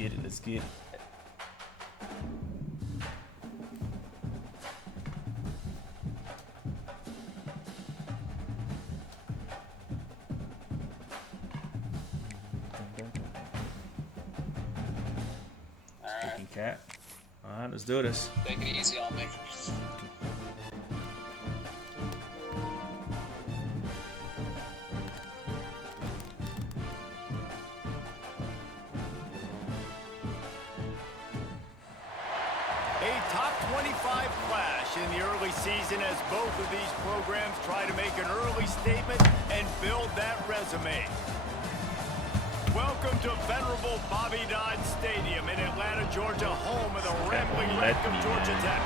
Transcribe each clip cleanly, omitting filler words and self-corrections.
get it. Let's get it. Alright. Cat. Alright, let's do this. Take it easy on me. A top 25 clash in the early season as both of these programs try to make an early statement and build that resume. Welcome to venerable Bobby Dodd Stadium in Atlanta, Georgia, home of the rambling wreck of Georgia Tech.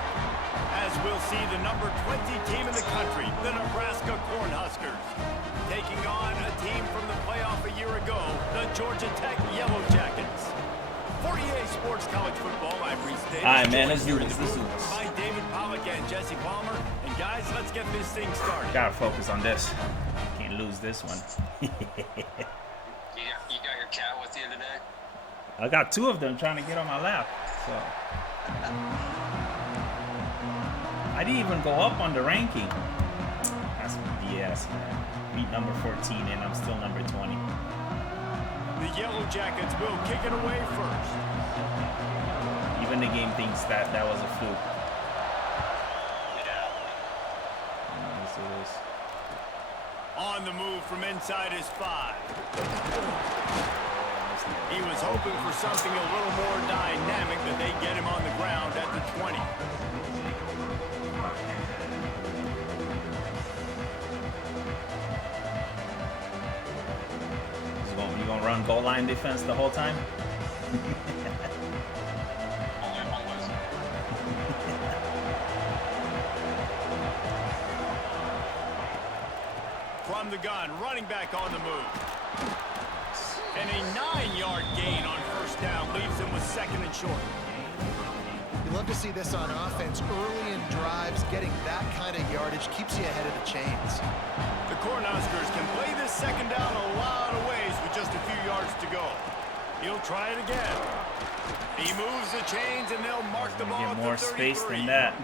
As we'll see the number 20 team in the country, the Nebraska Cornhuskers, taking on a team from the playoff a year ago, the Georgia Tech Yellow Jackets. 48 Sports College Football, I'm Reese Davis. All right, man, let's do this. By David Pollock and Jesse Palmer. And guys, let's get this thing started. Gotta focus on this. Can't lose this one. You got your cat with you today? I got two of them trying to get on my lap. So I didn't even go up on the ranking. That's BS, man. Beat number 14 and I'm still number 20. The Yellow Jackets will kick it away first. Even the game thinks that was a fluke. Yeah. Let's do this. On the move from inside his 5. He was hoping for something a little more dynamic, but they get him on the ground at the 20. You gonna run goal line defense the whole time? From the gun, running back on the move. And a 9-yard gain on first down leaves him with second and short. You love to see this on offense. Early in drives, getting that kind of yardage keeps you ahead of the chains. The Cornhuskers can play this second down a lot of ways with just a few yards to go. He'll try it again. He moves the chains and they'll mark the ball Get at more the 33. space than that.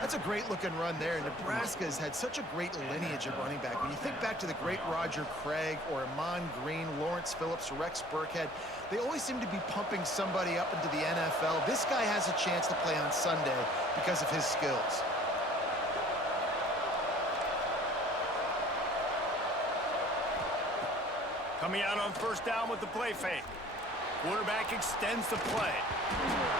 That's a great looking run there. Nebraska's had such a great lineage of running back. When you think back to the great Roger Craig or Amon Green, Lawrence Phillips, Rex Burkhead, they always seem to be pumping somebody up into the NFL. This guy has a chance to play on Sunday because of his skills. Coming out on first down with the play fake. Quarterback extends the play.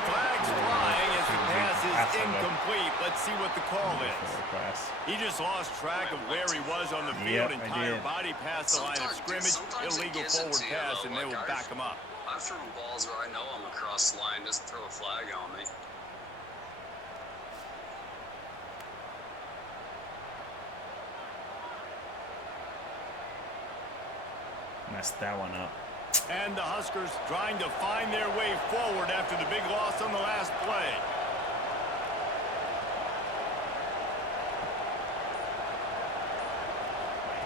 Flags flying as the pass is incomplete. Let's see what the call is. He just lost track of where he was on the field. Entire body past the line of scrimmage. Illegal forward pass, and they will back him up. I've thrown balls where I know I'm across the line. Just throw a flag on me. Messed that one up. And the Huskers trying to find their way forward after the big loss on the last play.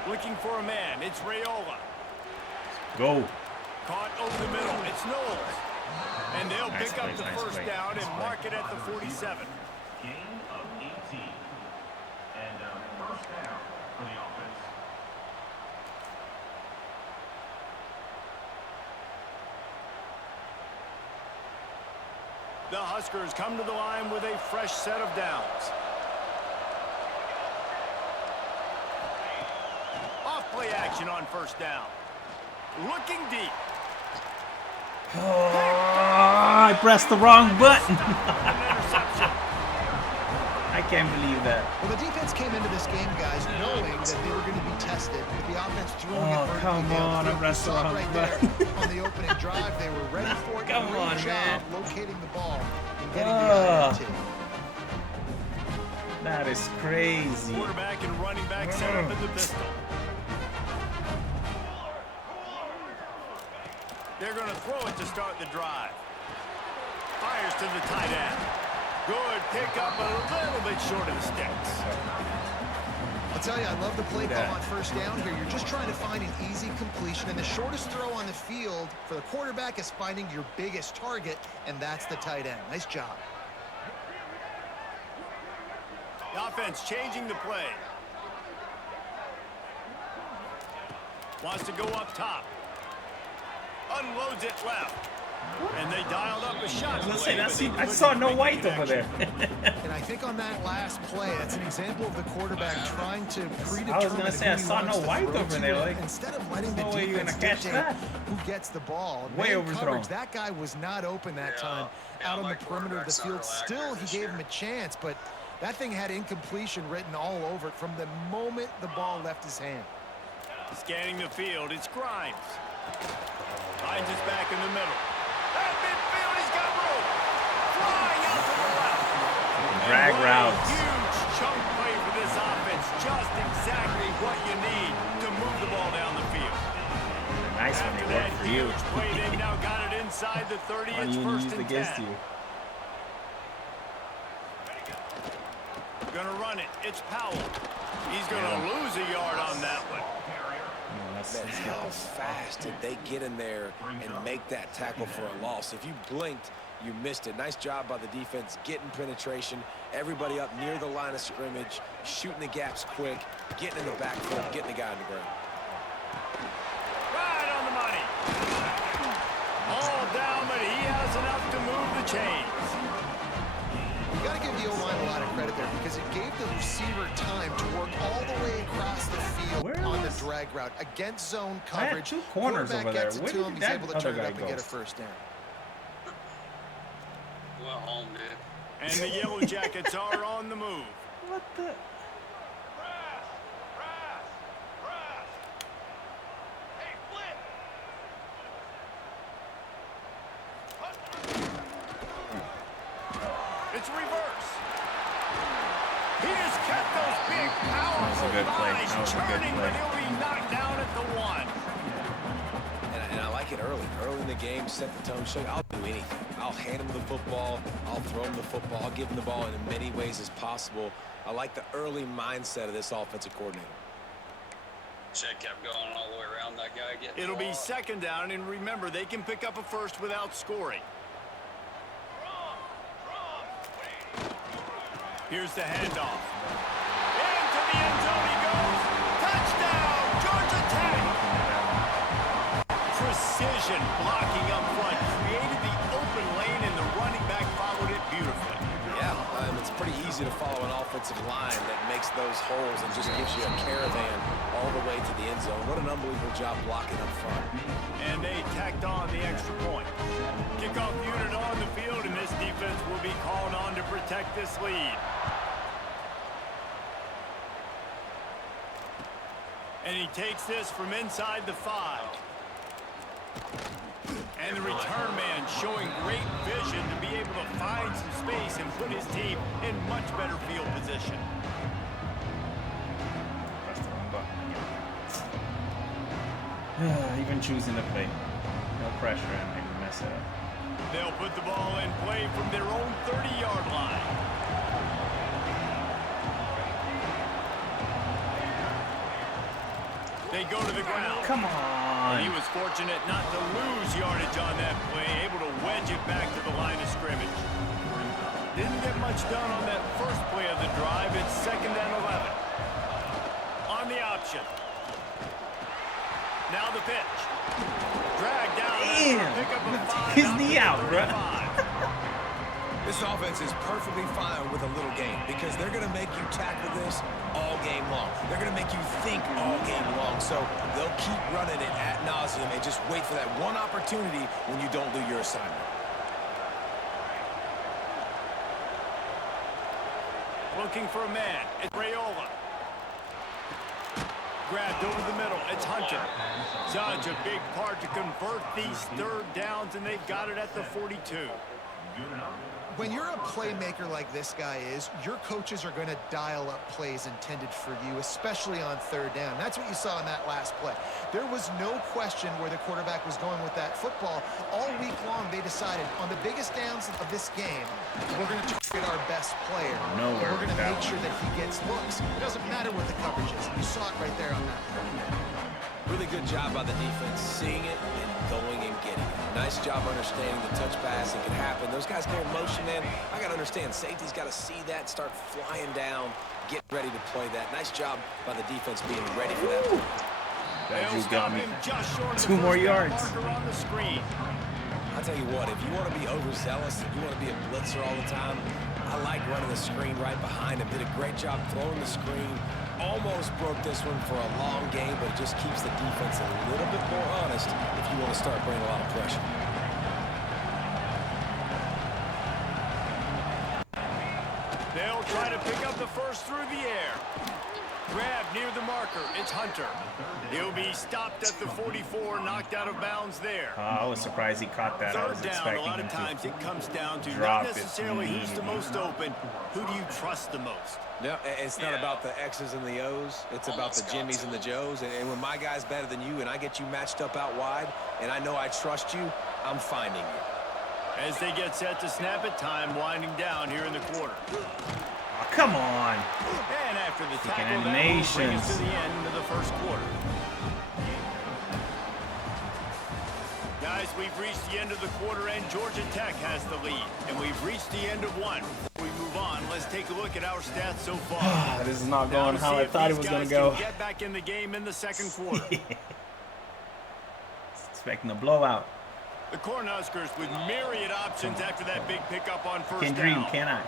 Looking for a man. It's Raiola. Go. Caught over the middle. It's Knowles. And they'll pick up the first down and mark it at the 47. Gain of 18. And first down for the offense. The Huskers come to the line with a fresh set of downs. Off-play action on first down. Looking deep. Oh, I pressed the wrong button. I can't believe that. Well, the defense came into this game, guys, knowing that they were going to be tested with the offense throwing it vertically come on, I downfield. pressed the wrong Right button. there on the opening drive, they were ready for it. Come Great on, job man. locating the ball and getting the INT. That is crazy. Quarterback and running back set up in the pistol. They're going to throw it to start the drive. Fires to the tight end. Good pick up, a little bit short of the sticks. The I'll tell you, I love the play call on first down here. You're just trying to find an easy completion, and the shortest throw on the field for the quarterback is finding your biggest target, and that's the tight end. Nice job. The offense changing the play. Wants to go up top. Unloads it left. And they dialed up a shot. I saw no white over there. And I think on that last play, that's an example of the quarterback trying to predetermine. I was gonna say I saw no white over there. Like, instead of letting the way you're defense gonna catch dictate that. who gets the ball. Way Man overthrown. coverage, that guy was not open that time out on the perimeter of the field. Still, he gave him a chance, but that thing had incompletion written all over it from the moment the ball left his hand. Scanning the field, it's Grimes. Finds his back in the middle. At midfield, he's got room. Flying out to the left. Drag routes. Huge chunk play for this offense. Just exactly what you need to move the ball down the field. Nice one, they worked for you. Huge play, they've now got it inside the 30. It's first and 10. Gonna run it. It's Powell. He's gonna lose a yard on that one. Man, how fast did they get in there and make that tackle for a loss? If you blinked, you missed it. Nice job by the defense getting penetration. Everybody up near the line of scrimmage, shooting the gaps quick, getting in the backfield, getting the guy on the ground. Right on the money. All down, but he has enough to move the chains. You got to give the O-line a lot of credit there because it gave the receiver time to work all the way across the field on the drag route against zone coverage. I had two corners over there. Gets it to him. He's able to turn it up and get a first down. Well, home, dude. And the Yellow Jackets are on the move. What the? It's reverse. He has kept those big, powerful bodies churning, but he'll be knocked down at the one. And I like it early. Early in the game, set the tone, show you I'll do anything. I'll hand him the football. I'll throw him the football. I'll give him the ball in as many ways as possible. I like the early mindset of this offensive coordinator. Shed kept going all the way around that guy. It'll be second down, and remember, they can pick up a first without scoring. Here's the handoff. Into the end zone he goes. Touchdown, Georgia Tech. Precision blocking up front. Created the open lane, and the running back followed it beautifully. Yeah, it's pretty easy to follow an offensive line that makes those holes and just gives you a caravan all the way to the end zone. What an unbelievable job blocking up front. And they tacked on the extra point. Kickoff unit on the field, and this defense will be called on to protect this lead. And he takes this from inside the 5. And the return man showing great vision to be able to find some space and put his team in much better field position. Even choosing to play. No pressure and they can mess it up. They'll put the ball in play from their own 30-yard line. They go to the ground. Come on. And he was fortunate not to lose yardage on that play, able to wedge it back to the line of scrimmage. Didn't get much done on that first play of the drive. It's second and 11. On the option. Now the pitch. Drag down. Damn. Pick up a 5. His knee out, bro. This offense is perfectly fine with a little game because they're going to make you tackle this all game long. They're going to make you think all game long. So they'll keep running it ad nauseum and just wait for that one opportunity when you don't do your assignment. Looking for a man. It's Rayola. Grabbed over the middle. It's Hunter. Such a big part to convert these third downs, and they've got it at the 42. Good enough. When you're a playmaker like this guy is, your coaches are going to dial up plays intended for you, especially on third down. That's what you saw in that last play. There was no question where the quarterback was going with that football. All week long, they decided on the biggest downs of this game, we're going to target our best player. And we're going to make sure that he gets looks. It doesn't matter what the coverage is. You saw it right there on that play. Really good job by the defense, seeing it and going and getting it. Nice job understanding the touch pass. It can happen. Those guys get in motion, man. I got to understand, safety's got to see that, start flying down, get ready to play that. Nice job by the defense being ready for that. That got me 2 more yards. On the screen. I'll tell you what, if you want to be overzealous, if you want to be a blitzer all the time, I like running the screen right behind him. Did a great job throwing the screen. Almost broke this one for a long game, but it just keeps the defense a little bit more honest if you want to start bringing a lot of pressure. They'll try to pick up the first through the air. Grab near the marker. It's Hunter. He'll be stopped at the 44, knocked out of bounds there. I was surprised he caught that. I was Third down, expecting a lot of him times to it comes down to drop not necessarily who's the most open, who do you trust the most? No, it's not about the X's and the O's. It's about the Jimmies and the Joes. And when my guy's better than you and I get you matched up out wide and I know I trust you, I'm finding you. As they get set to snap it, time winding down here in the quarter. Oh, come on. And after the tackle, that will animations. bring us to the end of the first quarter. Guys, we've reached the end of the quarter, and Georgia Tech has the lead. And we've reached the end of one. Before we move on, let's take a look at our stats so far. This is not going how I thought it was going to go. Get back in the game in the second quarter. Expecting a blowout. The Cornhuskers with myriad options after that big pickup on first Can down. dream, can I?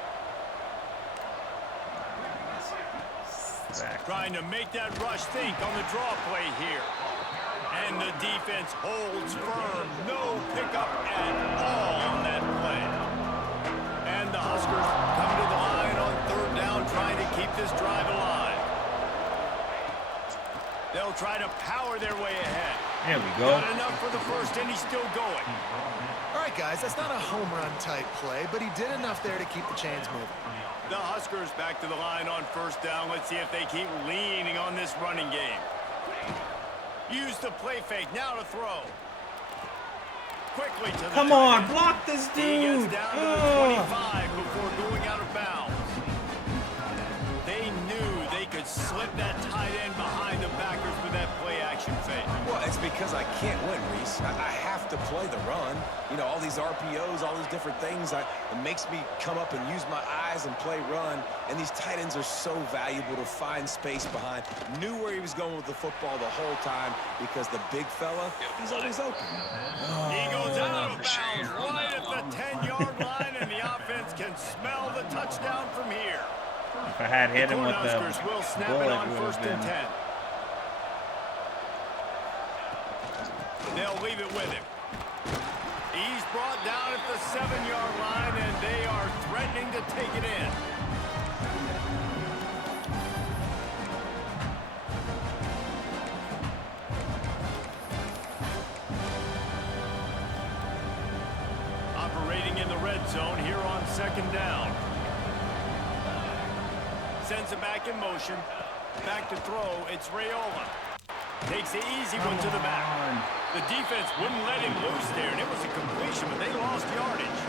Trying to make that rush think on the draw play here. And the defense holds firm. No pickup at all on that play. And the Huskers come to the line on third down, trying to keep this drive alive. They'll try to power their way ahead. There we go. Not enough for the first, and he's still going. All right, guys, that's not a home run type play, but he did enough there to keep the chains moving. The Huskers back to the line on first down. Let's see if they keep leaning on this running game. Use the play fake. Now to throw. Quickly to the Come on, block this dude. He gets down to the 25 before going out of bounds. They knew they could slip that tight end behind the backers with that play action fake. Well, it's because I can't win, Reese. I have to play the run. You know, all these RPOs, all these different things, it makes me come up and use my eyes and play run. And these tight ends are so valuable to find space behind. Knew where he was going with the football the whole time because the big fella, he's always open. He goes out of bounds right at the 10-yard line, and the offense can smell the touchdown from here. If I had hit him with the will snap bullet, it on it would first have and been. 10. They'll leave it with him. He's brought down at the 7-yard line, and they are threatening to take it in. Operating in the red zone here on second down. Sends it back in motion. Back to throw. It's Raiola. Takes the easy one to the back. The defense wouldn't let him loose there, and it was a completion, but they lost yardage.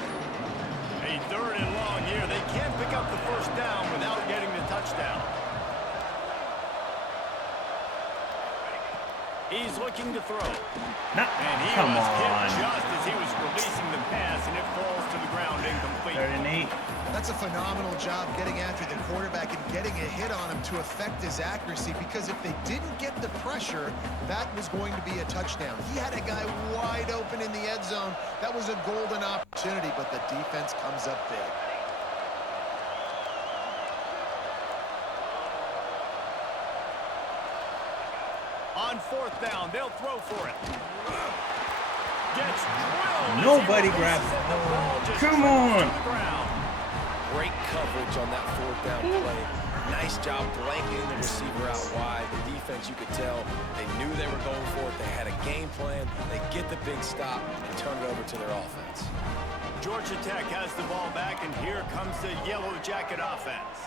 A third and long here. They can't pick up the first down without getting the touchdown. He's looking to throw. And he was hit just as he was releasing the pass, and it falls to the ground incomplete. 3rd and 8. That's a phenomenal job getting after the quarterback and getting a hit on him to affect his accuracy, because if they didn't get the pressure, that was going to be a touchdown. He had a guy wide open in the end zone. That was a golden opportunity, but the defense comes up big. On fourth down, they'll throw for it. Gets drilled. Nobody grabs it. Come on. Great coverage on that fourth down play. Nice job blanketing the receiver out wide. The defense, you could tell, they knew they were going for it. They had a game plan. They get the big stop and turn it over to their offense. Georgia Tech has the ball back and here comes the Yellow Jacket offense.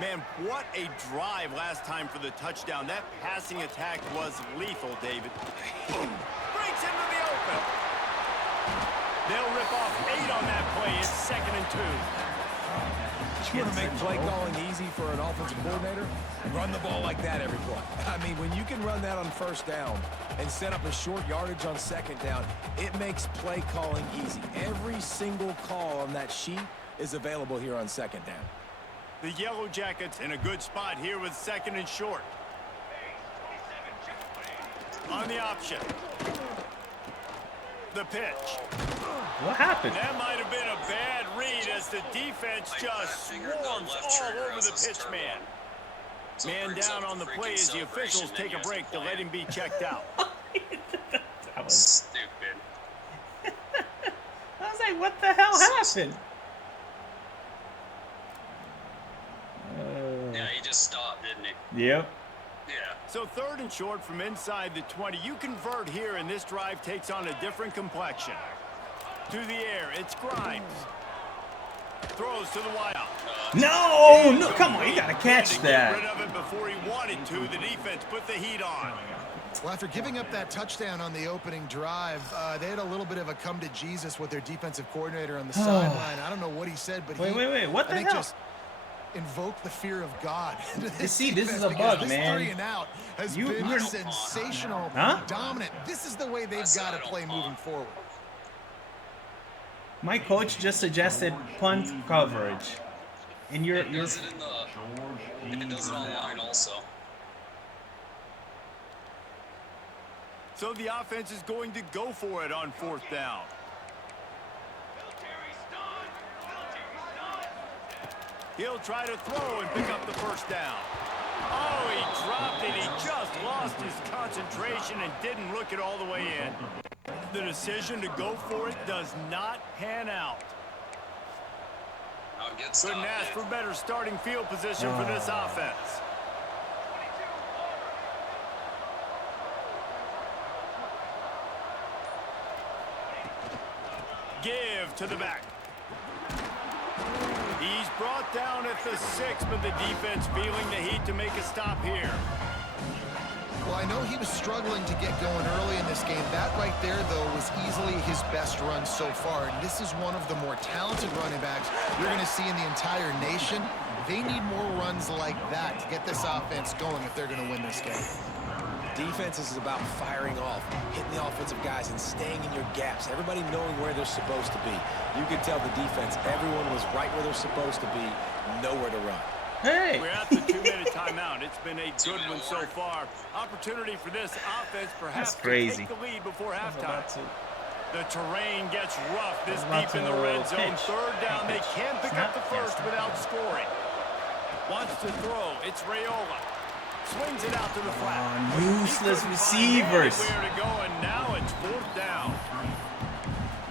Man, what a drive last time for the touchdown. That passing attack was lethal, David. Breaks into the open. They'll rip off 8 on that play. It's 2nd and 2. You want to make play calling easy for an offensive coordinator? Run the ball like that every play. I mean, when you can run that on 1st down and set up a short yardage on 2nd down, it makes play calling easy. Every single call on that sheet is available here on 2nd down. The Yellow Jackets in a good spot here with 2nd and short. On the option. The pitch. What happened? That might have been a bad read as the defense just swarms all over the pitch man. Man down on the play as the officials take a break to let him be checked out. That was Stupid. I was like, what the hell happened? Yeah, he just stopped, didn't he? Yep. Yeah. So 3rd and short from inside the 20. You convert here, and this drive takes on a different complexion. To the air, it's Grimes. Throws to the wide out. No, come on, you gotta catch Get rid that. of it before he wanted to. The defense put the heat on. Well, after giving up that touchdown on the opening drive, they had a little bit of a come to Jesus with their defensive coordinator on the sideline. I don't know what he said, but Wait, what I the think hell? just invoked the fear of God. You see, this is a bug, this man. 3 and out has been sensational, dominant. This is the way they've got to play moving forward. My coach just suggested punt coverage, and you're It does it online also. So the offense is going to go for it on 4th down. He'll try to throw and pick up the 1st down. Oh, he dropped it. He just lost his concentration and didn't look it all the way in. The decision to go for it does not pan out. Oh, good stop, Couldn't ask Dave. for better starting field position for this offense. Give to the back. He's brought down at the 6, but the defense feeling the heat to make a stop here. Well, I know he was struggling to get going early in this game. That right there, though, was easily his best run so far. And this is one of the more talented running backs you're going to see in the entire nation. They need more runs like that to get this offense going if they're going to win this game. Defense is about firing off, hitting the offensive guys, and staying in your gaps. Everybody knowing where they're supposed to be. You could tell the defense, everyone was right where they're supposed to be, nowhere to run. hey. We're at the 2-minute timeout. It's been a good one so far. Opportunity for this offense perhaps to crazy. take the lead before halftime. About to- The terrain gets rough this about deep in to the red zone. pitch. 3rd down. They can pick up the Snap. 1st without scoring. Wants to throw. It's Raiola. Swings it out to the flat. Useless He couldn't receivers. find anywhere to go, and now it's 4th down.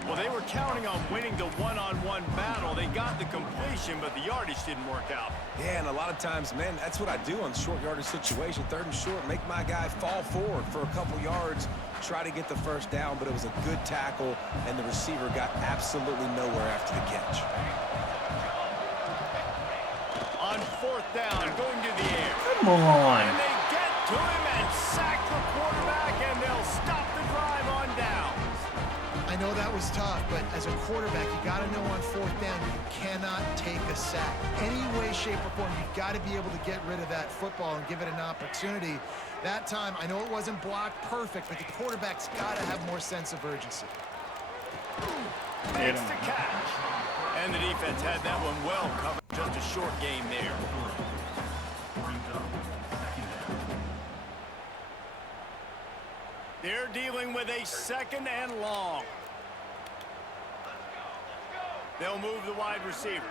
Well, they were counting on winning the one-on-one battle. They got the completion, but the yardage didn't work out. Yeah, and a lot of times, man, that's what I do on short yardage situation. 3rd and short, make my guy fall forward for a couple yards, try to get the 1st down, but it was a good tackle, and the receiver got absolutely nowhere after the catch. On 4th down, going to the air. Come on. And they get to him and sack the quarterback, and they'll stop the drive on downs. I know that was tough, but as a quarterback, you got to know on 4th down, you cannot take a sack. Any way, shape, or form, you've got to be able to get rid of that football and give it an opportunity. That time, I know it wasn't blocked perfect, but the quarterback's got to have more sense of urgency. Makes the catch. And the defense had that one well covered. Just a short game there. They're dealing with a 2nd and long. They'll move the wide receiver.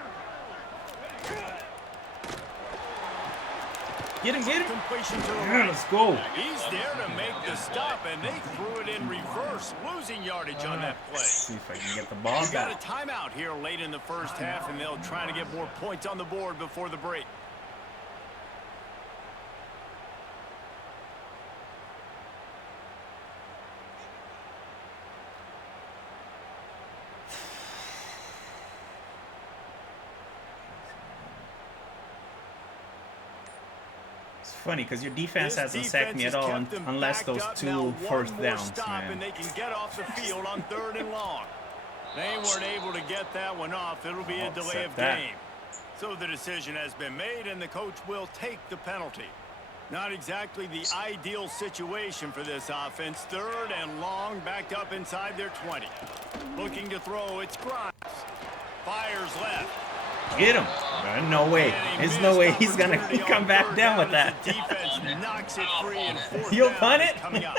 Get him, get him. Completion to the Yeah, right. let's go. He's there to make the stop, and they threw it in reverse, losing yardage on that play. See if I can get the ball We've got a back. timeout here late in the 1st half, and they'll try to get more points on the board before the break. funny because your defense This hasn't sacked me at all defense has kept them unless backed those up. 2 Now first one more downs, stop man. and they can get off the field on 3rd and long. They weren't able to get that one off. It'll be a delay of game. So the decision has been made, and the coach will take the penalty. Not exactly the ideal situation for this offense. 3rd and long, backed up inside their 20. Looking to throw, it's Grimes. Fires left. Get him. No way. There's no way he's going to come back down with that. Defense knocks it free and 4th You'll down punt is it? coming up.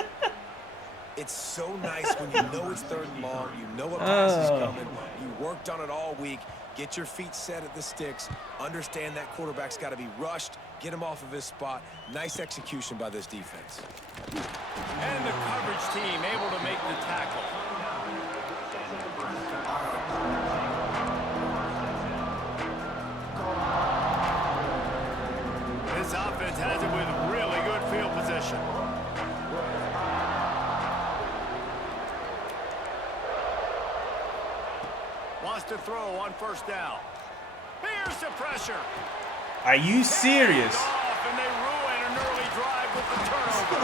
It's so nice when you know it's 3rd and long, you know a pass is coming, you worked on it all week, get your feet set at the sticks, understand that quarterback's got to be rushed, get him off of his spot. Nice execution by this defense. And the coverage team able to make the tackle. This offense has it with really good field position. Wants to throw on 1st down. Here's the pressure. Are you serious? And they ruin an early drive with the turnover.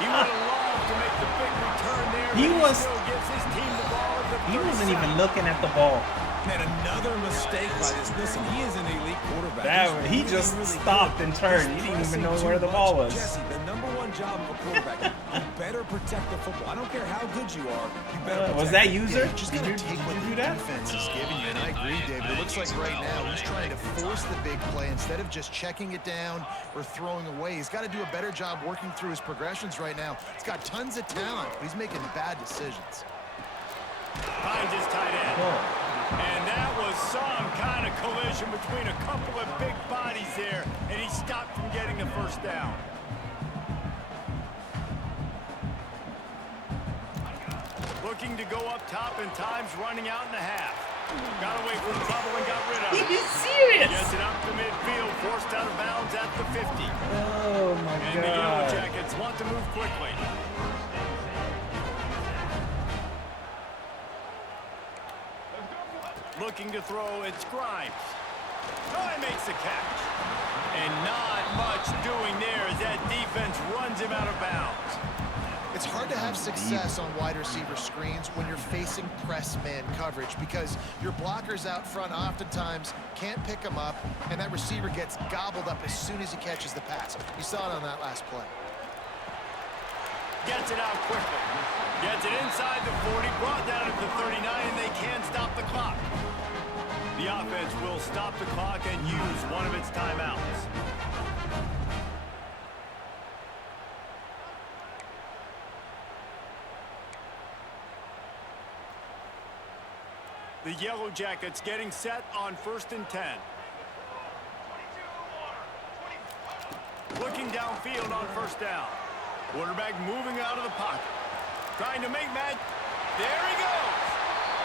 He would have loved to make the big return there. But still gives his team the ball at the 37. He wasn't even looking at the ball. Man, another mistake by this. Listen, he is an elite quarterback. He just stopped and turned. He didn't even know where the ball was. Jesse, the #1 job of a quarterback, you better protect the football. I don't care how good you are. You better protect was that it. user? You just got to take what the defense is giving you. And I agree, David. It looks like right now he's trying to force the big play instead of just checking it down or throwing away. He's got to do a better job working through his progressions right now. He's got tons of talent, but he's making bad decisions. Finds his tight end. And that was some kind of collision between a couple of big bodies there, and he stopped from getting the 1st down. Looking to go up top, and time's running out in the half. Got away from trouble and got rid of it. Are you serious? Gets it up to midfield, forced out of bounds at the 50. Oh my And the Yellow God. Jackets want to move quickly. Looking to throw, it's Grimes. Oh, he makes the catch. And not much doing there as that defense runs him out of bounds. It's hard to have success on wide receiver screens when you're facing press man coverage because your blockers out front oftentimes can't pick them up, and that receiver gets gobbled up as soon as he catches the pass. You saw it on that last play. Gets it out quickly. Gets it inside the 40, brought down at the 39, and they can't stop the clock. The offense will stop the clock and use one of its timeouts. The Yellow Jackets getting set on 1st and 10. Looking downfield on 1st down. Quarterback moving out of the pocket. Trying to make Matt. There he goes.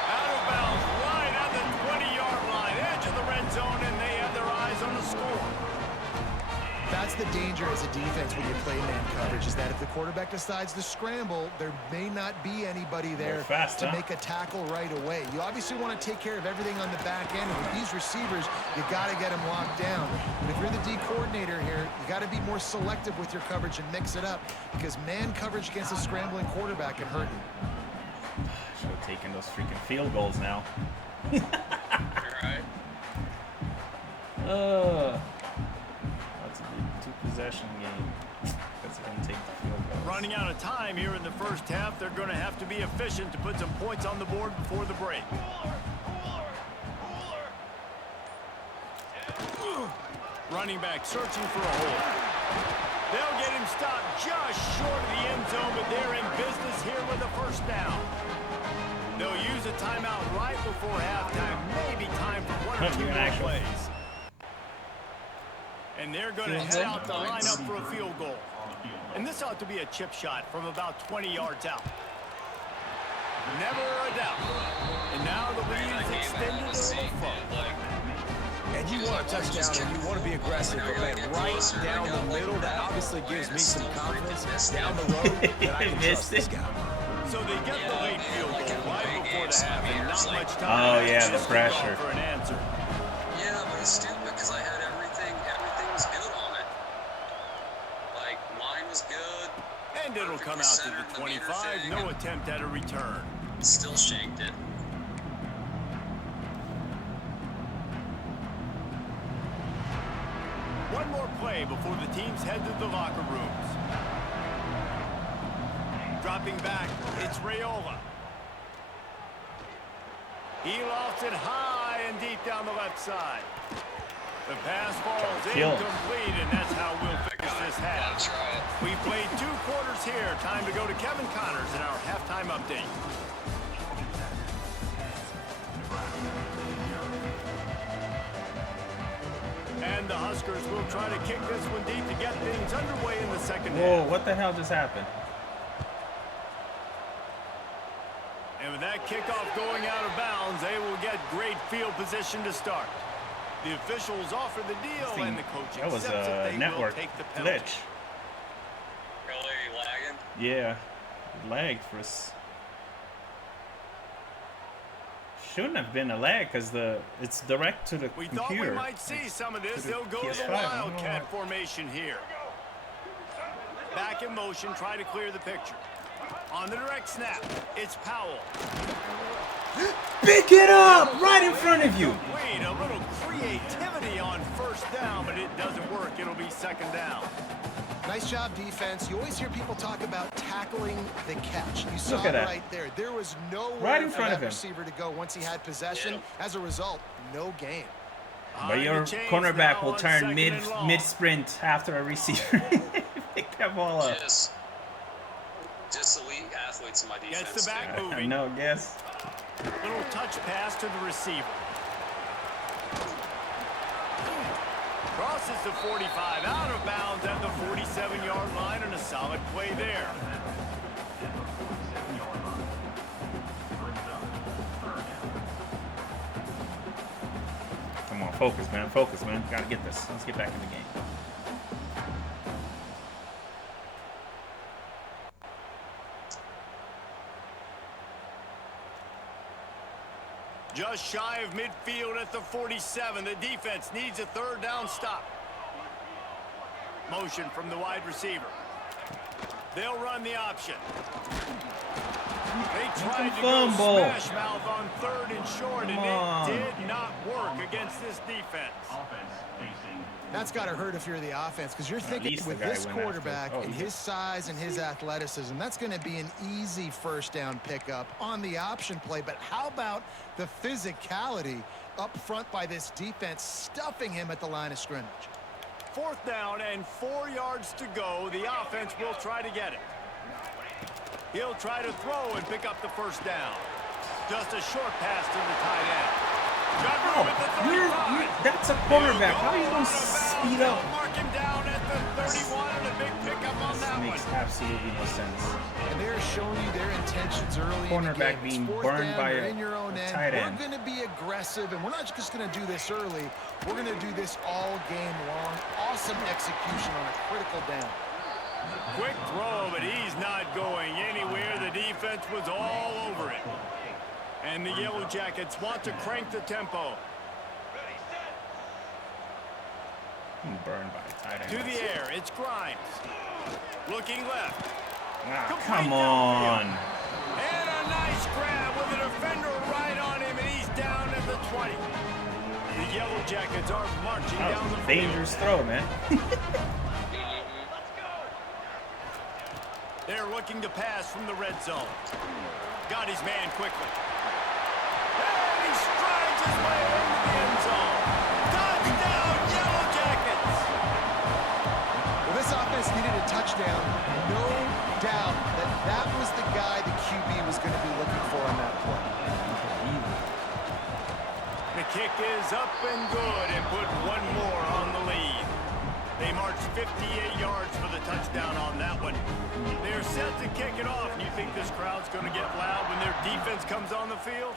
Out of bounds, right at the 20-yard line. Edge of the red zone, and they have their eyes on the score. That's the danger as a defense when you play man coverage, is that if the quarterback decides to scramble, there may not be anybody there to make a tackle right away. You obviously want to take care of everything on the back end, and with these receivers, you got to get them locked down. But if you're the D coordinator here, you got to be more selective with your coverage and mix it up, because man coverage against a scrambling quarterback can hurt you. Should have taken those freaking field goals now. You're right. That's a big two-possession game. That's going to take the field goals. Running out of time here in the first half, they're going to have to be efficient to put some points on the board before the break. Running back searching for a hole. They'll get him stopped just short of the end zone, but they're in business here with a 1st down. They'll use a timeout right before halftime. Maybe time for one or two more plays. And they're going to head out the lineup for a field goal. And this ought to be a chip shot from about 20 yards out. Never a doubt. And now the lead is extended a little further. And you want a touchdown and you want to be aggressive, but man, right down the middle, that obviously gives me some confidence down the road that I can trust this guy. So they get the late field goal right before the half, and not much time. Oh yeah, the pressure. For an answer. Yeah, but it's stupid because I had everything was good on it. come out to the 25. No attempt at a return. Still shanked it. One more play before the teams head to the locker rooms. Dropping back, it's Raiola. He lofts it high and deep down the left side. The pass falls incomplete, and that's how we'll finish this half. We've played 2 quarters here. Time to go to Kevin Connors in our halftime update. And the Huskers will try to kick this one deep to get things underway in the second half. Whoa, what the hell just happened? And with that kickoff going out of bounds, they will get great field position to start. The officials offer the deal, and the coach that was accepts a it. They network will take the penalty. glitch. Really lagging? Yeah, it lagged for us. Shouldn't have been a lag because it's direct to the We computer. thought we might see some of this. the They'll go to the PS5. Wildcat formation here. Back in motion, try to clear the picture. On the direct snap, it's Powell. Pick it up right in front of you. Wait, a little creativity on first down, but it doesn't work. It'll be second down. Nice job, defense. You always hear people talk about tackling the catch. You saw Look at it that. right there. There was nowhere Right in for front that of him. receiver to go once he had possession. As a result, no gain. But your cornerback will turn mid sprint after a receiver. Pick that ball up. Just elite athletes in my defense. Gets the back moving. No guess. Little touch pass to the receiver. Crosses the 45, out of bounds at the 47-yard line, and a solid play there. Come on, focus, man. Focus, man. Gotta get this. Let's get back in the game. Just shy of midfield at the 47. The defense needs a third down stop. Motion from the wide receiver. They'll run the option. They tried to go smash mouth on 3rd and short, and it did not work against this defense. That's got to hurt if you're the offense, because you're thinking with this quarterback and his size and his athleticism, that's going to be an easy first down pickup on the option play. But how about the physicality up front by this defense, stuffing him at the line of scrimmage? 4th down and 4 yards to go. The offense will try to get it. He'll try to throw and pick up the first down. Just a short pass to the tight end. That's a cornerback. How are you going to speed up? Mark him down at the 31 and a big pickup on that one. Makes absolutely no sense. And they're showing you their intentions early. Cornerback being burned by a tight end. We're going to be aggressive, and we're not just going to do this early. We're going to do this all game long. Awesome execution on a critical down. Quick throw, but he's not going anywhere. The defense was all over it. And the Yellow Jackets want to crank the tempo. Burned by a tight end. To the air, it's Grimes. Looking left. Come on. And a nice grab with a defender right on him, and he's down at the 20. The Yellow Jackets are marching down the field. Dangerous throw, man. They're looking to pass from the red zone. Got his man quickly. And he strides his way into the end zone. Touchdown, Yellow Jackets! Well, this offense needed a touchdown. No doubt that that was the guy the QB was going to be looking for on that play. The kick is up and good and put one more on the lead. They marched 58 yards for the touchdown on that one. They're set to kick it off. You think this crowd's going to get loud when their defense comes on the field?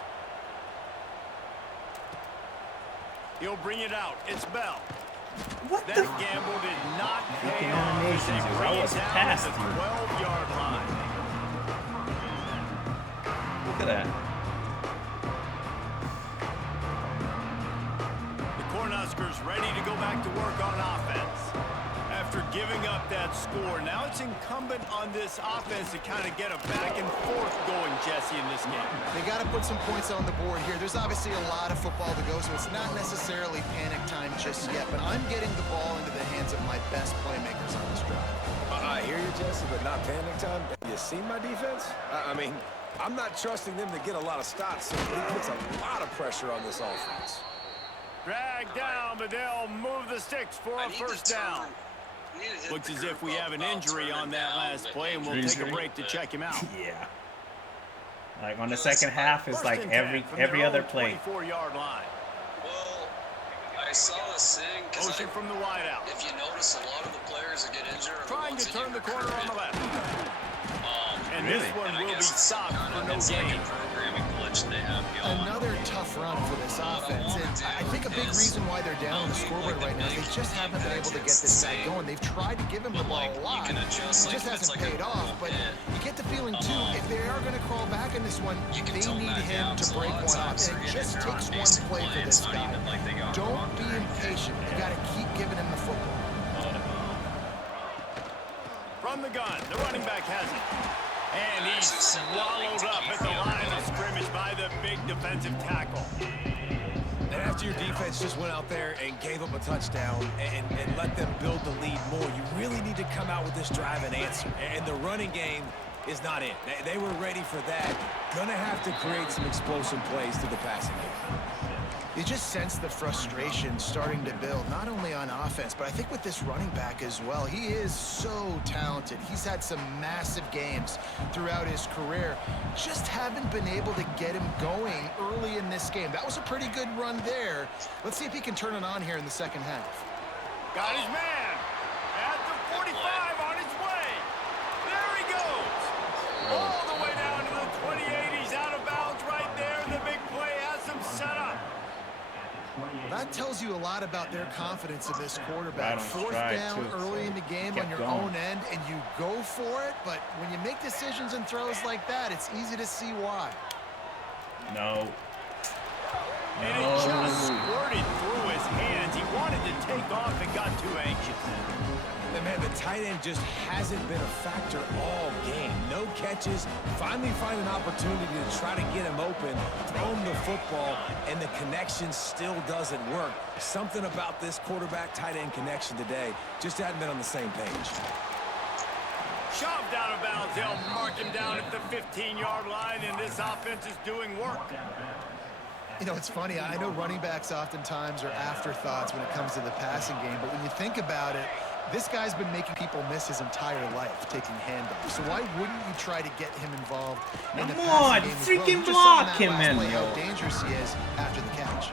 He'll bring it out. It's Bell. That gamble did not pay off as they bring it down at the 12-yard line. Look at that. The Cornhuskers ready to go back to work on offense. After after giving up that score, now it's incumbent on this offense to kind of get a back and forth going, Jesse, in this game. They got to put some points on the board here. There's obviously a lot of football to go, so it's not necessarily panic time just yet, but I'm getting the ball into the hands of my best playmakers on this drive. I hear you, Jesse, but not panic time. Have you seen my defense? I mean, I'm not trusting them to get a lot of stops, so it puts a lot of pressure on this offense. Drag down, but they'll move the sticks for a first down. Looks as if we have an injury on that last play, and we'll take a break to check him out. Yeah. Like on the second half, it's like every other play. 24-yard line. Well, I saw this thing because Motion from the wide out. if you notice, a lot of the players that get injured are the Trying ones to that turn you the corner on the recruited. left. And Really? this one And I will be guess it's some stopped kind for of- no it's like gain. a programming glitch they have going. Another tough run for this offense, and I think a big reason why they're down on the scoreboard right now is they just haven't been able to get this guy going. They've tried to give him the ball a lot. It just hasn't paid off, but you get the feeling, too, if they are going to crawl back in this one, they need him to break one off. And it just takes one play for this guy. Don't be impatient. You got to keep giving him the football. From the gun, the running back has it. And he's swallowed up at the line of scrimmage by the big defensive tackle. And after your defense just went out there and gave up a touchdown and let them build the lead more, you really need to come out with this drive and answer. And the running game is not it. They were ready for that. Gonna have to create some explosive plays to the passing game. You just sense the frustration starting to build, not only on offense, but I think with this running back as well. He is so talented. He's had some massive games throughout his career. Just haven't been able to get him going early in this game. That was a pretty good run there. Let's see if he can turn it on here in the second half. Got his man at the 45 on his way. There he goes. All the way down to the 28. He's out of bounds right there. The big play has him set up. That tells you a lot about their confidence in this quarterback. Right on Fourth stride, down too. early in the game on your own end, and you go for it, but when you make decisions and throws like that, it's easy to see why. No. And it just squirted through his hands. He wanted to take off and got too anxious. And man, the tight end just hasn't been a factor all game. No catches, finally find an opportunity to try to get him open, throw him the football, and the connection still doesn't work. Something about this quarterback-tight end connection today just hadn't been on the same page. Shoved out of bounds. They'll mark him down at the 15-yard line, and this offense is doing work. You know, it's funny. I know running backs oftentimes are afterthoughts when it comes to the passing game, but when you think about it, this guy's been making people miss his entire life taking handoffs. So why wouldn't you try to get him involved in the passing game as well? Freaking You just saw in block that him, last man, play yo. how dangerous he is after the catch.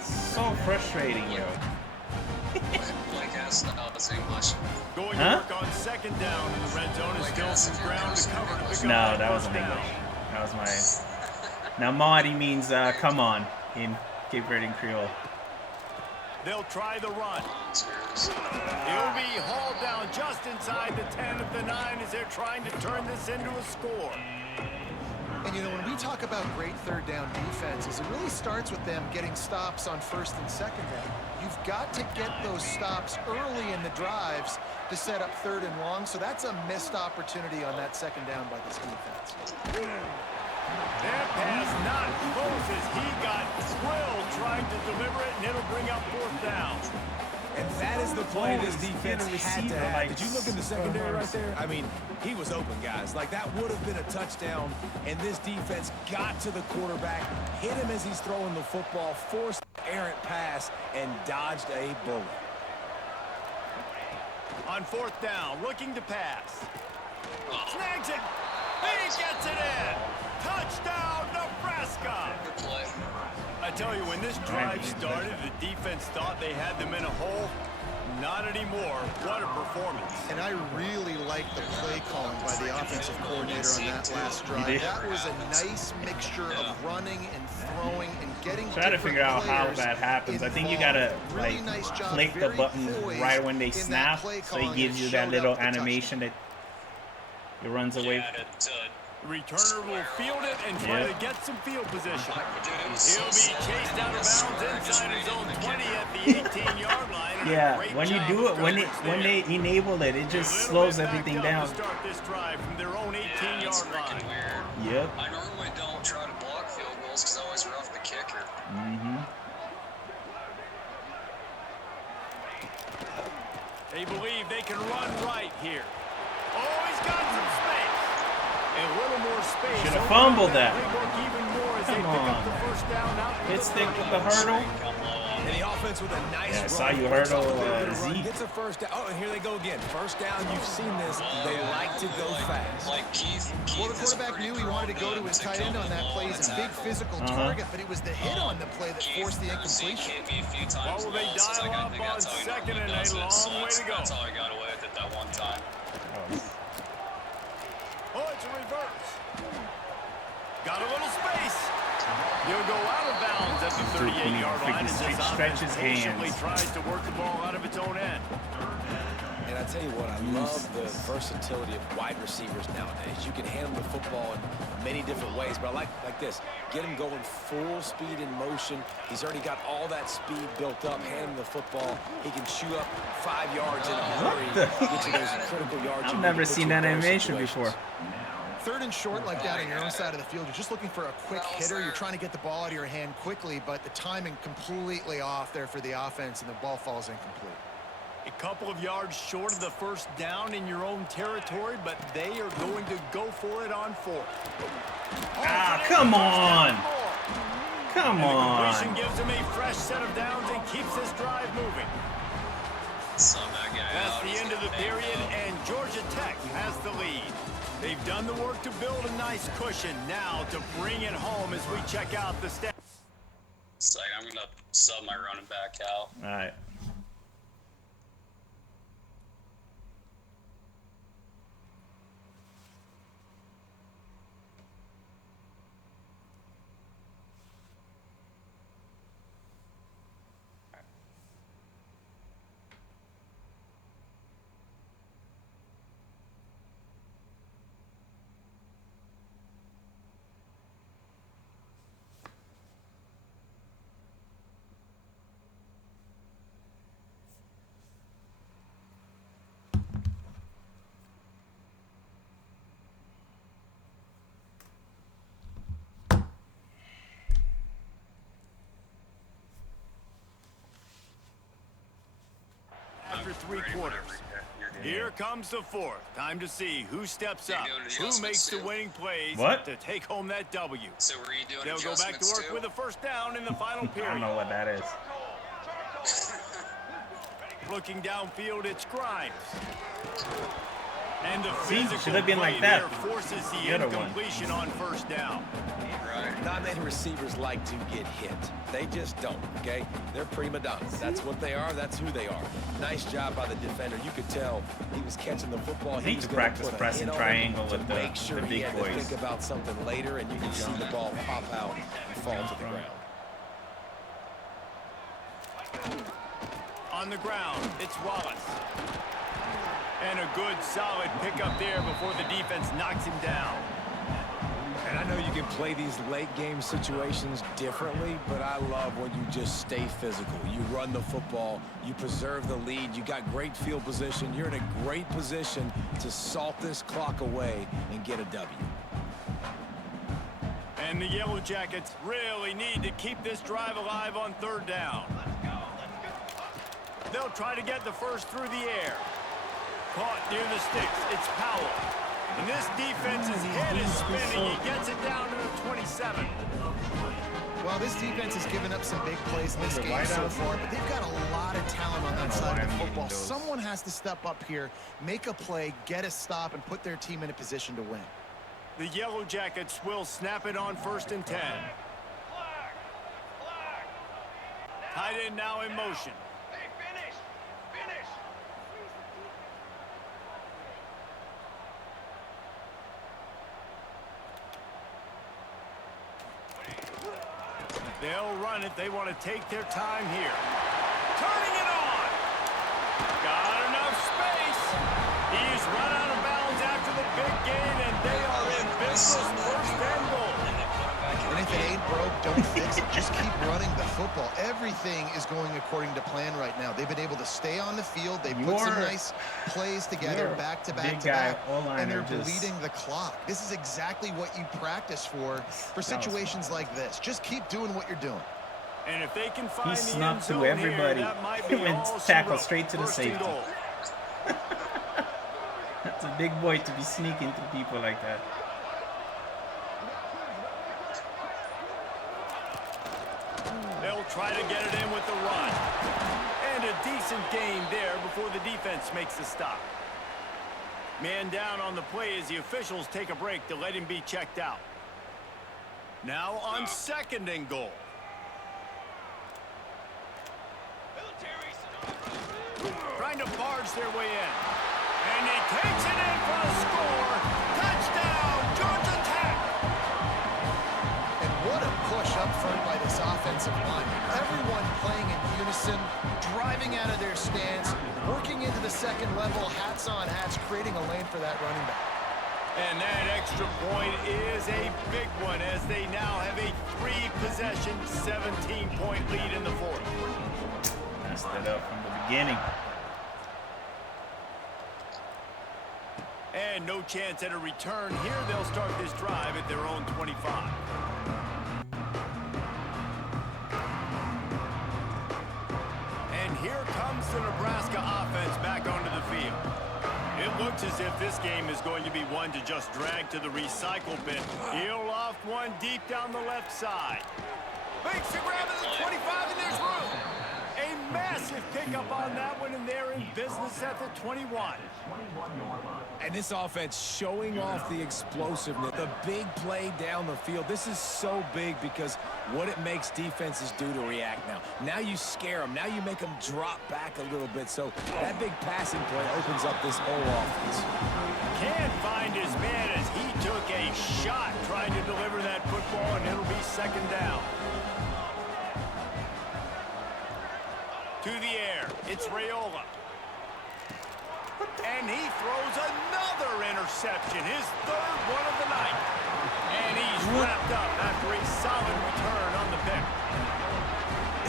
So frustrating, yo. Like has his English. Going to work on second down in the red zone. Is still some ground to cover to pick up No, that that first wasn't down. English. That was my. Now, Maudie means come on in Cape Verdean Creole. They'll try the run. Seriously. He'll be hauled down just inside the 10 at the 9 as they're trying to turn this into a score. And, you know, when we talk about great third down defenses, it really starts with them getting stops on first and second down. You've got to get those stops early in the drives to set up third and long, so that's a missed opportunity on that second down by this defense. That pass not close as he got drilled trying to deliver it, and it'll bring up fourth down. And that is the play this Holy defense shit, had to receiver, have. like, Did you look in the secondary right there? I mean, he was open, guys. Like, that would have been a touchdown, and this defense got to the quarterback, hit him as he's throwing the football, forced an errant pass, and dodged a bullet. On fourth down, looking to pass. Snags it. He gets it in. Touchdown, Nebraska. Good play. I tell you, when this drive started, the defense thought they had them in a hole. Not anymore. What a performance. And I really like the play calling by the offensive coordinator on that last drive. That was a nice mixture of running and throwing and getting Try to figure out how that happens. I think you gotta like click the button right when they snap, so it gives you that little animation that it runs away. Yeah, Returner will field it and try to get some field position. He'll be chased out of bounds inside his own 20 at the 18-yard line. And Yeah, a great when you job do of it, when coverage they there. enable it, it A just little slows bit everything backed down. up to start this drive from their own 18-yard It's line. freaking weird. Yep. I normally don't try to block field goals because I always rough the kicker. They believe they can run right here. Oh, he's got some space. A little more space. Should have Open up fumbled that. playbook even more as they Come pick up on. the first down out to Hit the stick 30. with the hurdle. And the offense with a nice Yeah, I run. saw you hurdle Run, Z. gets a first down. Oh, and here they go again. First down. You've seen this. They like to go fast. Like Keith Well, the is quarterback pretty knew he wanted to go to prone his tight come end on to the that ball play. and He's a big tackle. physical target, but it was the hit on the play that forced the Zeke incompletion. hit me a few times. Well, they balls, dial like, I up think on that's how he second normally and a does it. long So way to go. That's how I got away with it that one time. Oh, it's a reverse. Got a little space. He'll go out of bounds at the 38-yard line as this Stretch offense his patiently hands. tries to work the ball out of its own end. And I tell you what, I love the versatility of wide receivers nowadays. You can handle the football in many different ways, but I like this. Get him going full speed in motion. He's already got all that speed built up. Hand him the football. He can chew up 5 yards in a hurry. Get you those critical yards. I've never seen that animation before. Third and short like that on your own side of the field, you're just looking for a quick hitter. You're trying to get the ball out of your hand quickly, but the timing completely off there for the offense, and the ball falls incomplete. A couple of yards short of the first down in your own territory, but they are going to go for it on fourth. Ah, come on. Come And the completion on. gives him a fresh set of downs and keeps this drive moving. Sub that guy That's out. the He's end of the gonna pay period, him. and Georgia Tech has the lead. They've done the work to build a nice cushion. Now to bring it home as we check out the stats. It's like, I'm gonna sub my running back out. All right. After three quarters. Here comes the fourth. Time to see who steps up, who makes the winning plays What? to take home that W. So were you doing They'll go back to adjustments work too? with a first down in the final I period. don't know what that is. Looking downfield, it's Grimes. And the See, physical should have been play like that. there forces the The other one. incompletion on first down. Right. Not many receivers like to get hit. They just don't, okay? They're prima donnas. That's what they are. That's who they are. Nice job by the defender. You could tell he was catching the football. Need He was to gonna practice put a pressing hit on triangle him to with make the sure he big had boys. to think about something later, and you can see the ball pop out and fall to the ground. On the ground, it's Wallace. And a good, solid pickup there before the defense knocks him down. And I know you can play these late game situations differently, but I love when you just stay physical. You run the football, you preserve the lead, you got great field position, you're in a great position to salt this clock away and get a W. And the Yellow Jackets really need to keep this drive alive on third down. They'll try to get the first through the air. Caught near the sticks, it's Powell. And this defense's head is spinning. He gets it down to the 27. Well, this defense has given up some big plays in this game so far, but they've got a lot of talent on that side of the football. Someone has to step up here, make a play, get a stop, and put their team in a position to win. The Yellow Jackets will snap it on 1st and 10. Tight end now in motion. They'll run it. They want to take their time here. Turning it on. Got enough space. He's run out of bounds after the big gain, and they are in business. First and goal. And if it ain't broke, don't fix it. Just keep running the football. Everything is going according to plan right now. They've been able to stay on the field. They put some nice plays together back to back to back, and they're bleeding the clock. This is exactly what you practice for situations like this. Just keep doing what you're doing. And if they can find he the snuck end to zone everybody. here, that might be He went all tackle she straight to the wrote. First and safety. goal. That's a big boy to be sneaking through people like that. They'll try to get it in with the run. And a decent gain there before the defense makes the stop. Man down on the play as the officials take a break to let him be checked out. Now on second and goal. Trying to barge their way in. And he takes it in for a score. Touchdown, Georgia Tech! And what a push up front by this offensive line. Everyone playing in unison, driving out of their stance, working into the second level, hats on hats, creating a lane for that running back. And that extra point is a big one as they now have a 3-possession, 17-point lead in the fourth. Messed it up from the beginning. And no chance at a return here. They'll start this drive at their own 25. And here comes the Nebraska offense back onto the field. It looks as if this game is going to be one to just drag to the recycle bin. He'll loft one deep down the left side. Makes the grab at the 25, and there's room. A massive pickup on that one, and they're in business at the 21. And this offense showing off the explosiveness, the big play down the field. This is so big because what it makes defenses do to react now. Now you scare them. Now you make them drop back a little bit. So that big passing play opens up this whole offense. Can't find his man as he took a shot trying to deliver that football, and it'll be second down. To the air, it's Raiola. And he throws another interception, his third one of the night. And he's wrapped up after a solid return on the pick.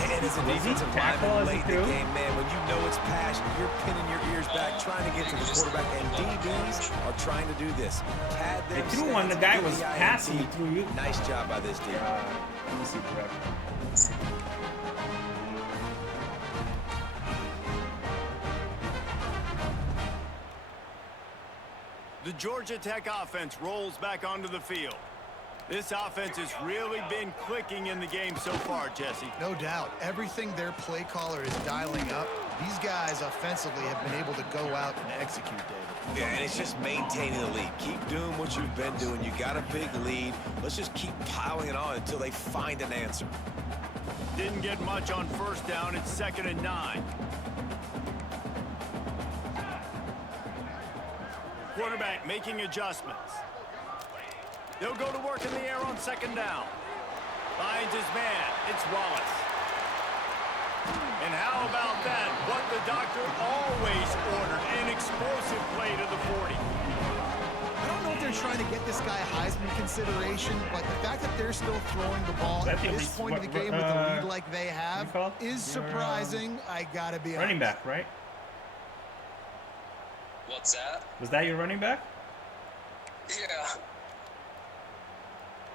And as a defensive lineman late in the game, man, when you know it's passion, you're pinning your ears back, trying to get to the quarterback, and DBs are trying to do this. Pad They them threw one, the guy was passing, he threw you. Nice job by this team. Let me see correct. The Georgia Tech offense rolls back onto the field. This offense has really been clicking in the game so far, Jesse. No doubt. Everything their play caller is dialing up, these guys offensively have been able to go out and execute, David. Yeah, and it's just maintaining the lead. Keep doing what you've been doing. You got a big lead. Let's just keep piling it on until they find an answer. Didn't get much on first down. It's 2nd and 9. Quarterback making adjustments. They'll go to work in the air on 2nd down. Finds his man. It's Wallace. And how about that? What the doctor always ordered. An explosive play to the 40. I don't know if they're trying to get this guy Heisman consideration, but the fact that they're still throwing the ball at this point of the game with a lead like they have is surprising. I gotta be honest. Running back, right? What's that? Was that your running back? Yeah.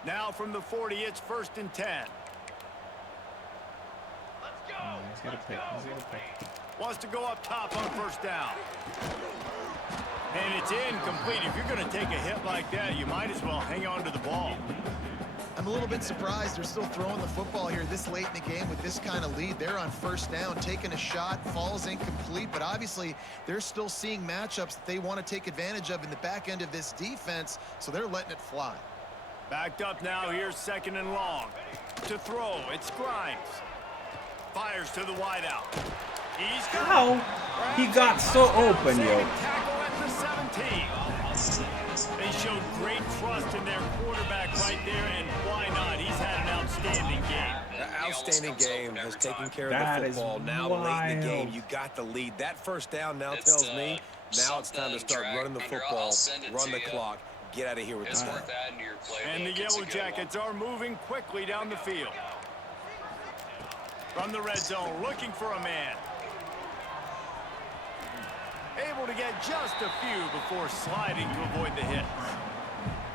Now from the 40, it's 1st and 10. He's got a pick. He's got a pick. Wants to go up top on 1st down. And it's incomplete. If you're going to take a hit like that, you might as well hang on to the ball. I'm a little bit surprised they're still throwing the football here this late in the game with this kind of lead. They're on 1st down, taking a shot, falls incomplete, but obviously they're still seeing matchups that they want to take advantage of in the back end of this defense, so they're letting it fly. Backed up now, here's 2nd and long. To throw, it's Grimes. Fires to the wideout. He's good. How? He got so open, yo. Tackle at the 17. They showed great trust in their quarterback right there, and why not? He's had an outstanding game. An outstanding game, has taken care of That the is football. Now wild. late in the game, you got the lead. That 1st down now tells me now it's time to start running the football, run the clock, get out of here with It's this one. worth adding to your play. And the Yellow Jackets are moving quickly down the field. From the red zone, looking for a man. Able to get just a few before sliding to avoid the hit.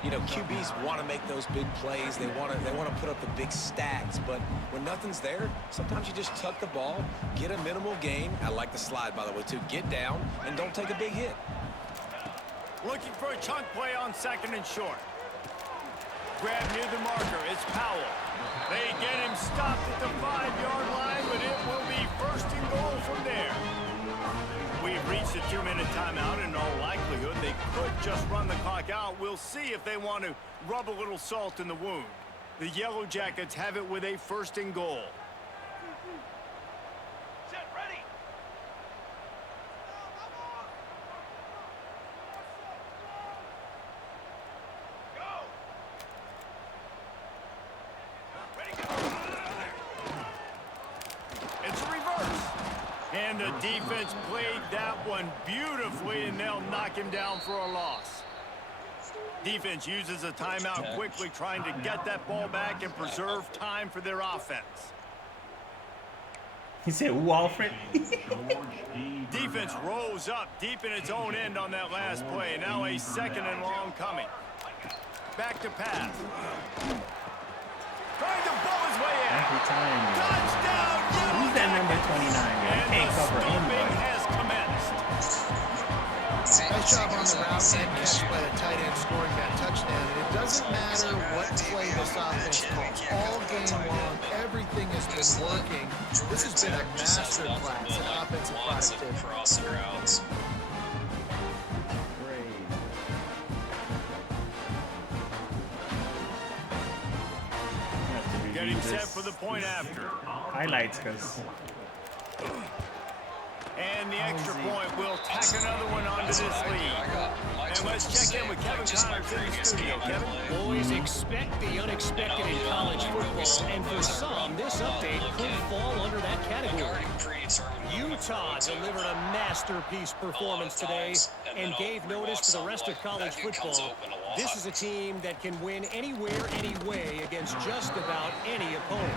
You know, QBs want to make those big plays. They want to put up the big stats. But when nothing's there, sometimes you just tuck the ball, get a minimal gain. I like the slide, by the way, too. Get down and don't take a big hit. Looking for a chunk play on 2nd and short. Grab near the marker. It's Powell. They get him stopped at the 5-yard line, but it will be 1st and goal from there. We've reached a 2-minute timeout. In all likelihood, they could just run the clock out. We'll see if they want to rub a little salt in the wound. The Yellow Jackets have it with a 1st and goal. Set, ready. Go. Ready, go. It's a reverse. And the defense played that one beautifully, and they'll knock him down for a loss. Defense uses a timeout quickly, trying to get that ball back and preserve time for their offense. He said, "Ooh, Alfred." Defense rose up deep in its own end on that last play. Now a 2nd and long coming. Back to pass. Trying to ball his way in. Every time. Touchdown! Who's that number 29? Man? I can't cover anybody. Has commenced. Nice job on the route and catch by the tight end scoring that touchdown. And it doesn't matter what play this offense calls. All game long, everything has been working. This has been a master class in offensive productivity. Crossing routes. Getting set for the point after. Highlights, because And the extra point will tack another one onto this lead. And let's check in with Kevin Connors in the studio. Kevin? Boys, expect the unexpected in college football, and for some, this update could fall under that category. Utah delivered a masterpiece performance today and gave notice to the rest of college football. This is a team that can win anywhere, any way against just about any opponent.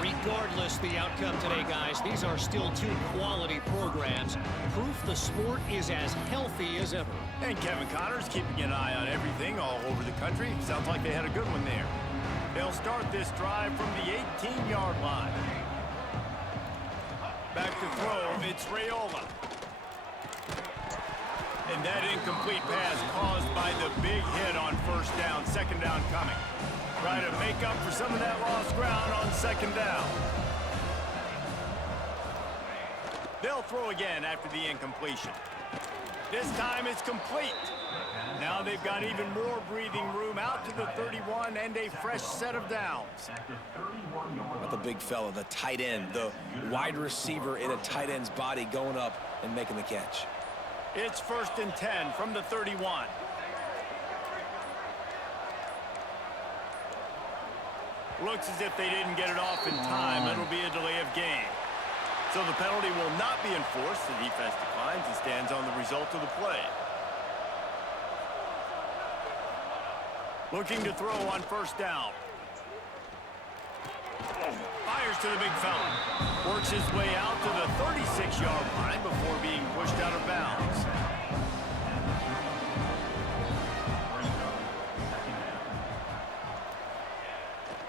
Regardless the outcome today, guys, these are still two quality programs. Proof the sport is as healthy as ever. And Kevin Connors keeping an eye on everything all over the country. Sounds like they had a good one there. They'll start this drive from the 18-yard line. Back to throw, it's Raiola. And that incomplete pass caused by the big hit on 1st down, 2nd down coming. Try to make up for some of that lost ground on 2nd down. They'll throw again after the incompletion. This time it's complete. Now they've got even more breathing room out to the 31 and a fresh set of downs. But the big fella, the tight end, the wide receiver in a tight end's body going up and making the catch. It's 1st and 10 from the 31. Looks as if they didn't get it off in time. It'll be a delay of game. So the penalty will not be enforced. The defense declines and stands on the result of the play. Looking to throw on 1st down. Fires to the big fella. Works his way out to the 36-yard line before being pushed out of bounds.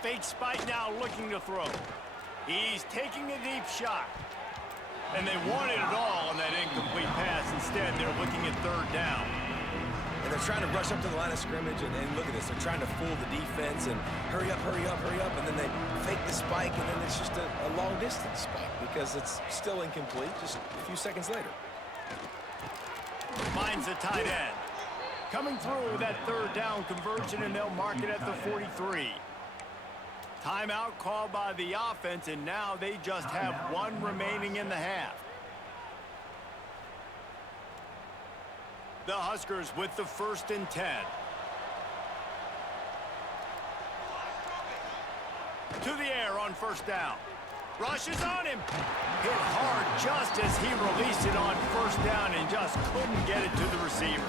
Fake spike now, looking to throw. He's taking a deep shot. And they wanted it all on that incomplete pass. Instead, they're looking at 3rd down. And they're trying to rush up to the line of scrimmage, and look at this. They're trying to fool the defense and hurry up, hurry up, hurry up. And then they fake the spike, and then it's just a long-distance spike because it's still incomplete just a few seconds later. Finds the tight end. Coming through with that 3rd down conversion, and they'll mark it at the 43. Timeout called by the offense, and now they just have one remaining in the half. The Huskers with the 1st and 10. To the air on 1st down. Rushes on him. Hit hard just as he released it on 1st down and just couldn't get it to the receiver.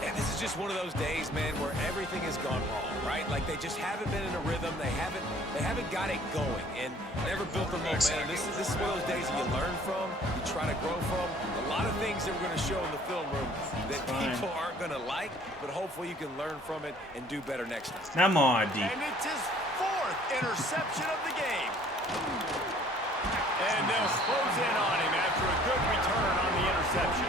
And this is just one of those days, man, where everything has gone wrong, right? Like they just haven't been in a rhythm. They haven't got it going and never built the momentum. This is one of those days that you learn from, you try to grow from. A lot of things that we're going to show in the film room that people aren't going to like, but hopefully you can learn from it and do better next time. Come on, D. And it's his 4th interception of the game. And they'll close in on him after a good return on the interception.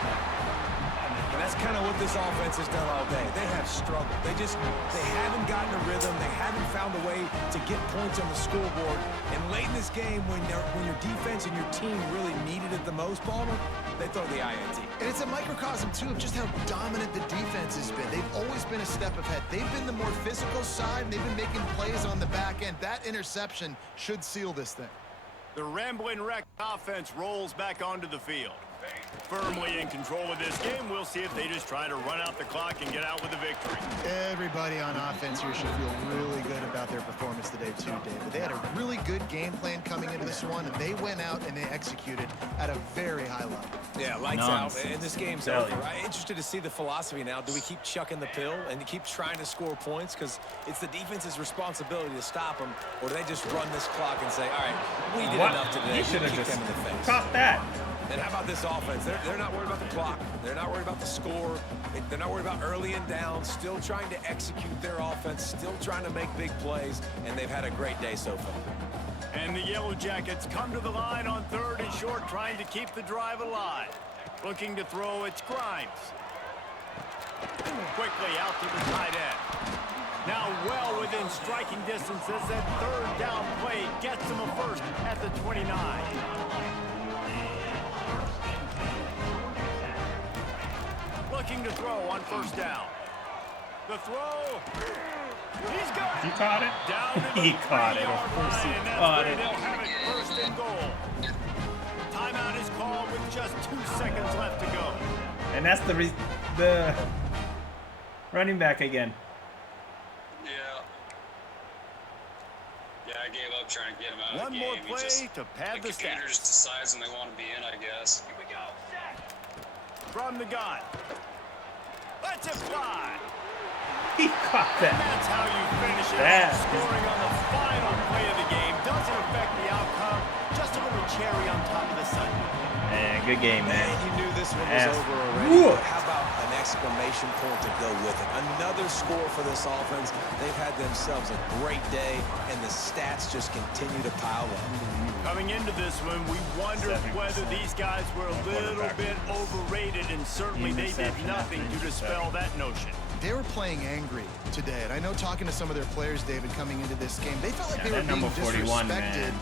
And that's kind of what this offense has done all day. They have struggled. They haven't gotten a rhythm. They haven't found a way to get points on the scoreboard. And late in this game, when your defense and your team really needed it the most, Palmer, they throw the INT. And it's a microcosm, too, of just how dominant the defense has been. They've always been a step ahead. They've been the more physical side, and they've been making plays on the back end. That interception should seal this thing. The Rambling Wreck offense rolls back onto the field. Firmly in control of this game, we'll see if they just try to run out the clock and get out with a victory. Everybody on offense here should feel really good about their performance today, too, David. They had a really good game plan coming into this one, and they went out and they executed at a very high level. Yeah, lights out, and this game's over. I'm interested to see the philosophy now. Do we keep chucking the pill and keep trying to score points? Because it's the defense's responsibility to stop them, or do they just run this clock and say, all right, we did enough today. You should have kick just them in the face. caught that. And how about this offense? They're not worried about the clock. They're not worried about the score. They're not worried about early and down. Still trying to execute their offense. Still trying to make big plays. And they've had a great day so far. And the Yellow Jackets come to the line on 3rd and short, trying to keep the drive alive. Looking to throw, it's Grimes. Quickly out to the tight end. Now well within striking distance as that 3rd down play gets him a first at the 29. Looking to throw on 1st down. The throw. He's got it. You caught it? Down He caught it. Of course he caught it. They'll have it 1st and goal. Timeout is called with just 2 seconds left to go. And that's the running back again. Yeah, I gave up trying to get him out of One the more game. play to pad the computer just stats. decides when they want to be in, I guess. Here we go. From the gun. Let's it fly. He caught that. That's how you finish it. That Scoring on the final play of the game doesn't affect the outcome. Just a little cherry on top of the sundae. Man, good game, man. You knew this one was over already. Whoa. But how about an exclamation point to go with it? Another score for this offense. They've had themselves a great day, and the stats just continue to pile up. Coming into this one, we wondered whether these guys were a little bit overrated, and certainly they did nothing to dispel that notion. They were playing angry today, and I know talking to some of their players, David, coming into this game, they felt like they were being disrespected. Man.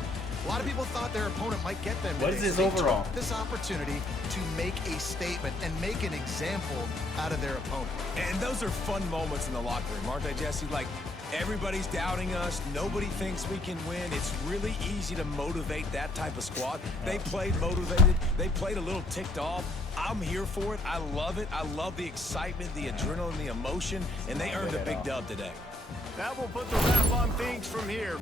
A lot of people thought their opponent might get them. What is this overall? Took this opportunity to make a statement and make an example out of their opponent. And those are fun moments in the locker room, aren't they, Jesse? Like, everybody's doubting us. Nobody thinks we can win. It's really easy to motivate that type of squad. They played motivated. They played a little ticked off. I'm here for it. I love it. I love the excitement, the adrenaline, the emotion, and they earned a big dub today. That will put the wrap on things from here.